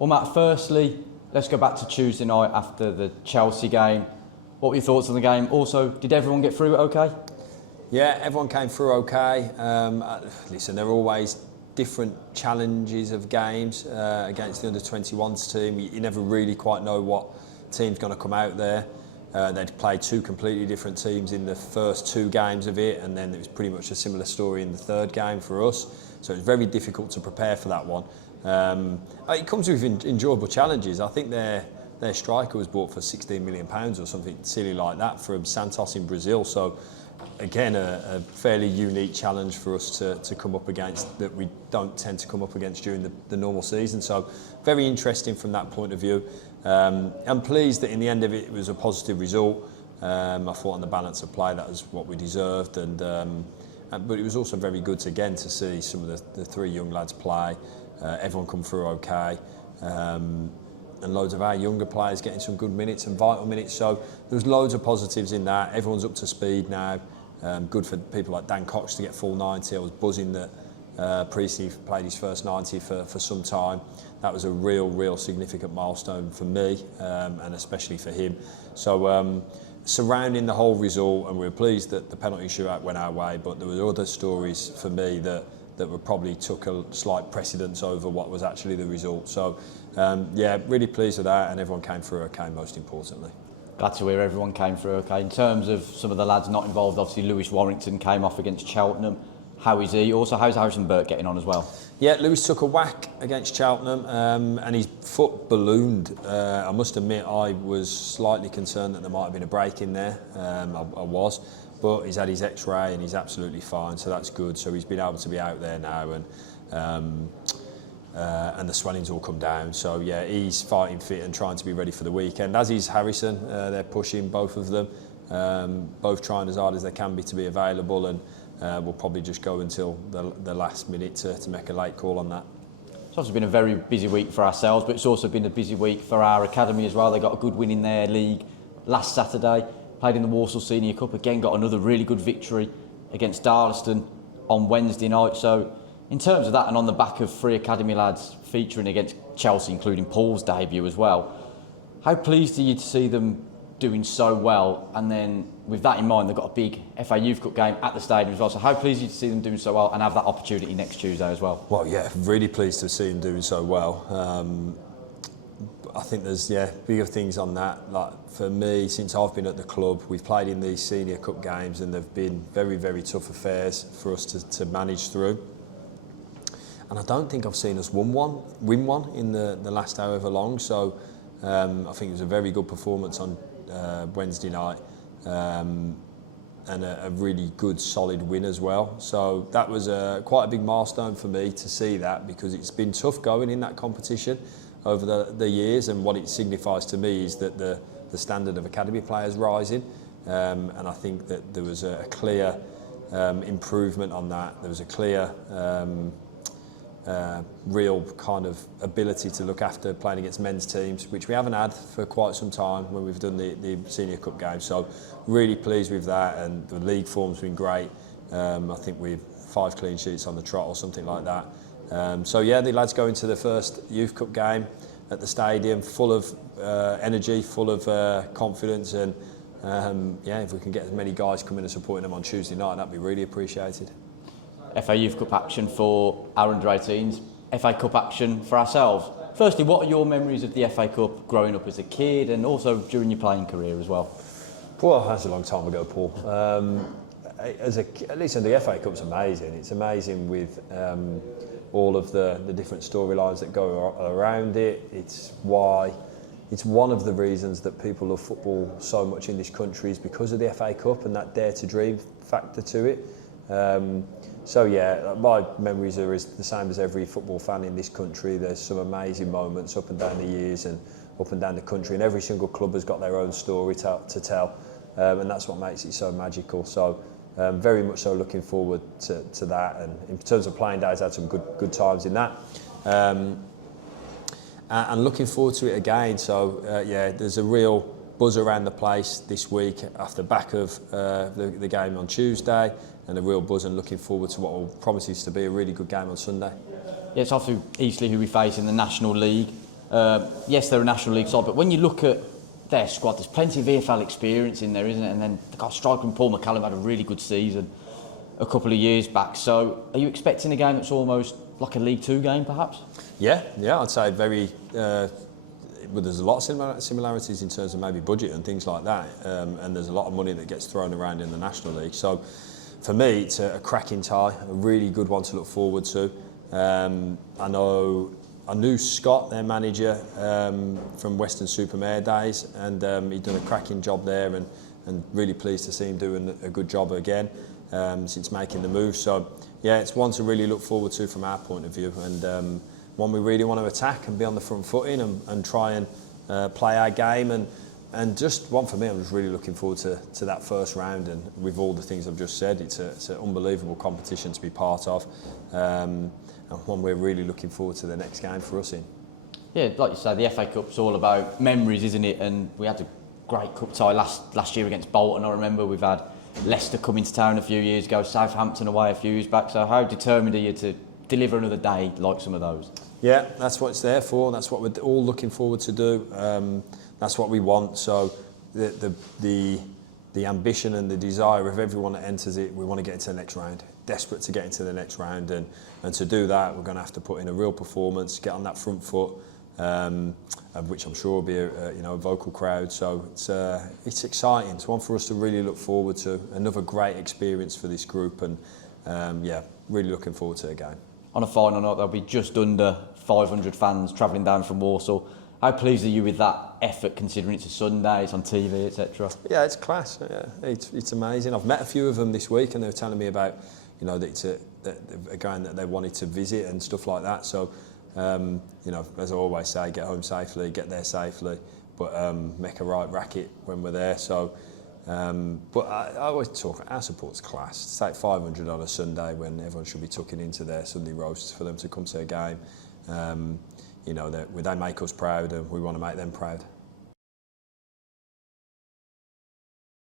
Well, Matt, firstly, let's go back to Tuesday night after the Chelsea game. What were your thoughts on the game? Also, did everyone get through it okay? Yeah, everyone came through okay. Listen, there are always different challenges of games against the under-21s team. You never really quite know what team's going to come out there. They'd played two completely different teams in the first two games of it, and then it was pretty much a similar story in the third game for us. So it was very difficult to prepare for that one. It comes with enjoyable challenges. I think their striker was bought for £16 million or something silly like that from Santos in Brazil. So again, a fairly unique challenge for us to come up against that we don't tend to come up against during the normal season. So very interesting from that point of view. I'm pleased that in the end of it, it was a positive result. I thought on the balance of play that was what we deserved, but it was also very good to see some of the three young lads play. Everyone come through okay. And loads of our younger players getting some good minutes and vital minutes. So there was loads of positives in that. Everyone's up to speed now. Good for people like Dan Cox to get full 90. I was buzzing that Priestley played his first 90 for some time. That was a real significant milestone for me and especially for him. So surrounding the whole result, and we were pleased that the penalty shootout went our way, but there were other stories for me that were probably took a slight precedence over what was actually the result. So yeah, really pleased with that, and everyone came through okay, most importantly. Glad to hear everyone came through okay. In terms of some of the lads not involved, obviously Lewis Warrington came off against Cheltenham. How is he? Also, how's Harrison Burke getting on as well? Yeah, Lewis took a whack against Cheltenham and his foot ballooned. I must admit I was slightly concerned that there might have been a break in there. I was. But he's had his X-ray and he's absolutely fine, so that's good. So he's been able to be out there now, and the swelling's all come down. So yeah, he's fighting fit and trying to be ready for the weekend. As is Harrison. They're pushing, both of them, both trying as hard as they can be to be available, and we'll probably just go until the last minute to make a late call on that. It's obviously been a very busy week for ourselves, but it's also been a busy week for our academy as well. They got a good win in their league last Saturday. Played in the Walsall Senior Cup, again got another really good victory against Darlaston on Wednesday night. So in terms of that, and on the back of three academy lads featuring against Chelsea, including Paul's debut as well, how pleased are you to see them doing so well? And then with that in mind, they've got a big FA Youth Cup game at the stadium as well. So how pleased are you to see them doing so well and have that opportunity next Tuesday as well? Well, yeah, really pleased to see them doing so well. I think there's bigger things on that. Like for me, since I've been at the club, we've played in these Senior Cup games, and they've been very tough affairs for us to manage through. And I don't think I've seen us win one in the last however long. So I think it was a very good performance on Wednesday night, and a really good solid win as well. So that was quite a big milestone for me to see that, because it's been tough going in that competition over the years, and what it signifies to me is that the standard of academy players rising, and I think that there was a clear improvement on that. There was a clear real kind of ability to look after playing against men's teams, which we haven't had for quite some time when we've done the Senior Cup games. So really pleased with that, and the league form's been great. I think we've 5 clean sheets on the trot or something like that. So yeah, the lads go into the first Youth Cup game at the stadium full of energy, full of confidence, and yeah, if we can get as many guys coming and supporting them on Tuesday night, that'd be really appreciated. FA Youth Cup action for our under-18s, FA Cup action for ourselves. Firstly, what are your memories of the FA Cup growing up as a kid, and also during your playing career as well? Well, that's a long time ago, Paul. At least the FA Cup's amazing. It's amazing with all of the different storylines that go around it. It's one of the reasons that people love football so much in this country, is because of the FA Cup and that dare to dream factor to it. So yeah, my memories are the same as every football fan in this country. There's some amazing moments up and down the years and up and down the country, and every single club has got their own story to tell, and that's what makes it so magical. So very much so looking forward to that, and in terms of playing days, I had some good times in that, and looking forward to it again. So yeah, there's a real buzz around the place this week after the back of the game on Tuesday, and a real buzz, and looking forward to what promises to be a really good game on Sunday. Yeah, it's off to Eastleigh, who we face in the National League. Yes, they're a National League side, but when you look at their squad, there's plenty of EFL experience in there, isn't it? And then they've got a striker, Paul McCallum, had a really good season a couple of years back. So are you expecting a game that's almost like a League Two game, perhaps? Yeah, I'd say very. But there's a lot of similarities in terms of maybe budget and things like that, and there's a lot of money that gets thrown around in the National League. So for me, it's a cracking tie, a really good one to look forward to. I knew Scott, their manager, from Western-super-Mare days, and he'd done a cracking job there, and really pleased to see him doing a good job again since making the move. So yeah, it's one to really look forward to from our point of view, and one we really want to attack and be on the front footing and try and play our game, and just one for me, I'm just really looking forward to that first round, and with all the things I've just said, it's an unbelievable competition to be part of, and one we're really looking forward to the next game for us in. Yeah, like you say, the FA Cup's all about memories, isn't it? And we had a great cup tie last year against Bolton. I remember we've had Leicester come into town a few years ago, Southampton away a few years back. So how determined are you to deliver another day like some of those? Yeah, that's what it's there for. That's what we're all looking forward to do. That's what we want. So the ambition and the desire of everyone that enters it, we want to get into the next round. Desperate to get into the next round, and to do that, we're going to have to put in a real performance, get on that front foot, of which I'm sure will be a vocal crowd. So it's exciting. It's one for us to really look forward to. Another great experience for this group, and really looking forward to the game. On a final note, there'll be just under 500 fans travelling down from Walsall. How pleased are you with that effort, considering it's a Sunday, it's on TV, etc.? Yeah, it's class. Yeah, it's amazing. I've met a few of them this week, and they were telling me about, that it's a game that they wanted to visit and stuff like that. So, as I always say, get home safely, get there safely, but make a right racket when we're there. So, but I always talk, our support's class. It's like 500 on a Sunday when everyone should be tucking into their Sunday roasts for them to come to a game. They make us proud, and we want to make them proud.